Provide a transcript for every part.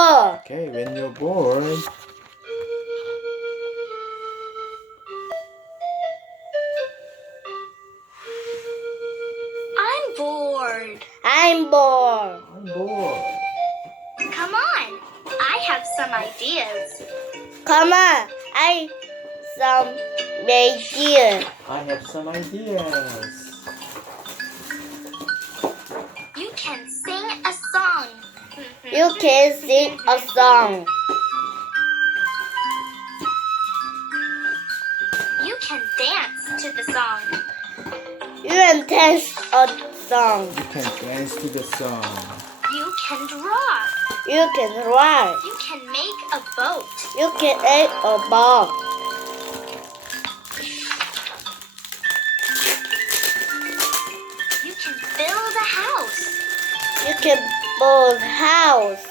Bored. Okay, when you're bored. I'm bored. I'm bored. I'm bored. Come on. I have some ideas. Come on. I some ideas. I have some ideas. You can sing a song. You can dance to the song. You can dance a song. You can dance to the song. You can draw. You can write. You can make a boat. You can eat a ball. You can build a house. You can Bull's house.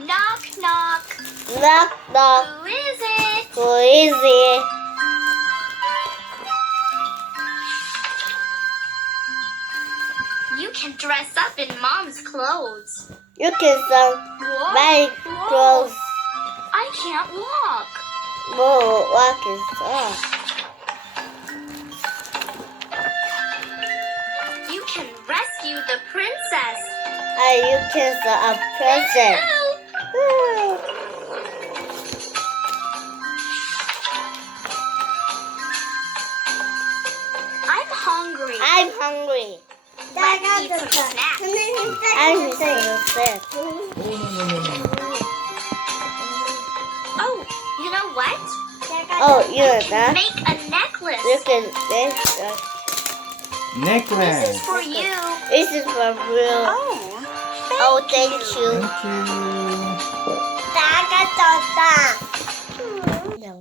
Knock, knock. Knock, knock. Who is it? Who is it? You can dress up in mom's clothes. You can sell my clothes. I can't walk. Whoa, walk is tough. rescue the princess. Are uh, you care a present? No. I'm hungry. I'm hungry. Some. I'm oh, you know what? Oh, a... you know that? Make a necklace. You can make a necklace. n e c This is for you. This is for real. Oh, oh, thank you. Thank you.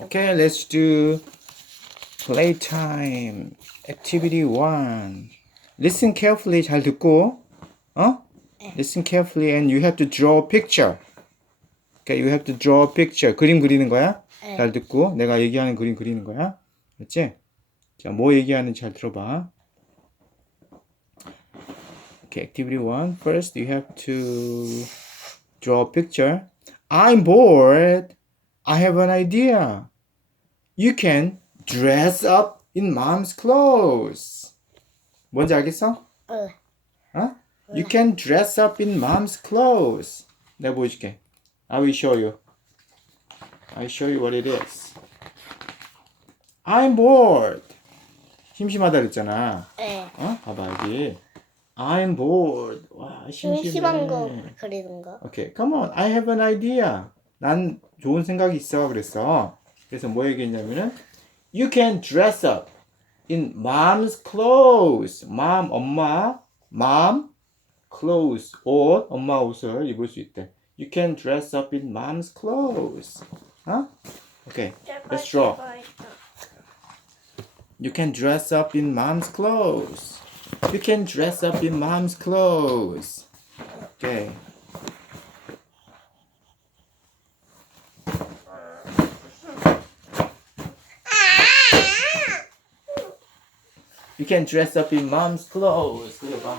오케이, okay, let's do playtime activity one. Listen carefully, 잘 듣고, 어? Listen carefully and you have to draw a picture. Okay, you have to draw a picture. 그림 그리는 거야? 잘 듣고, 내가 얘기하는 그림 그리는 거야? 맞지? 자, 뭐 얘기하는지 잘 들어봐. Okay, activity one. First, you have to draw a picture. I'm bored. I have an idea. You can dress up in mom's clothes. 뭔지 알겠어? 응. 어? 응. You can dress up in mom's clothes. 내가 보여줄게. I will show you. I'll show you what it is. I'm bored. 심심하다 그랬잖아. 네. 어? 봐봐 여기. I'm bored. 와 심심한 거 그리는 거. 오케이, okay. come on. I have an idea. 난 좋은 생각이 있어 그랬어. 그래서 뭐 얘기했냐면은 You can dress up in mom's clothes. Mom 엄마, mom clothes 옷 엄마 옷을 입을 수 있대. You can dress up in mom's clothes. 어? Okay, let's draw. You can dress up in mom's clothes. You can dress up in mom's clothes. Okay. You can dress up in mom's clothes. Mom,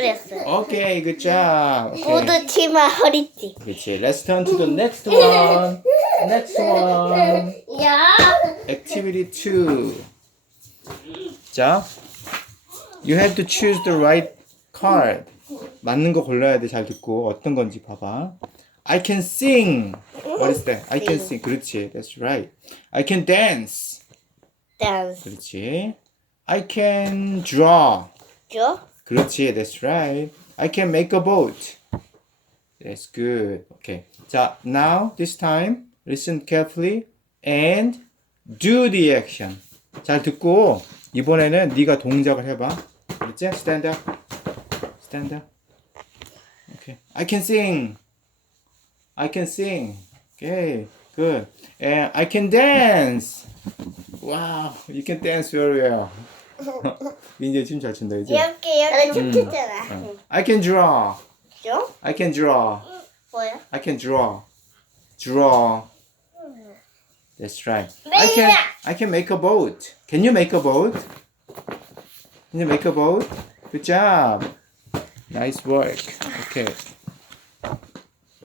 그랬어요. 오케이, okay, 굿자. Okay. 구두 치마 허리띠. 그렇지. Let's turn to the next one. Next one. Yeah. Activity 2. 자, you have to choose the right card. 맞는 거 골라야 돼. 잘 듣고 어떤 건지 봐봐. I can sing. What is that? I can sing. 그렇지. That's right. I can dance. Dance. 그렇지. I can draw. Draw. 그렇지, that's right. I can make a boat. That's good. Okay. 자, now this time listen carefully and do the action. 잘 듣고 이번에는 네가 동작을 해봐. 알겠지? Stand up. Stand up. Okay. I can sing. I can sing. Okay. Good. And I can dance. Wow. You can dance very well. 민재 춤잘 춘다 이제. 귀엽게요. 춤 추잖아. I can draw. 줘? I can draw. 뭐야? I can draw. Draw. That's right. I can I can make a boat. Can you make a boat? Can you make a boat? Good job. Nice work. Okay.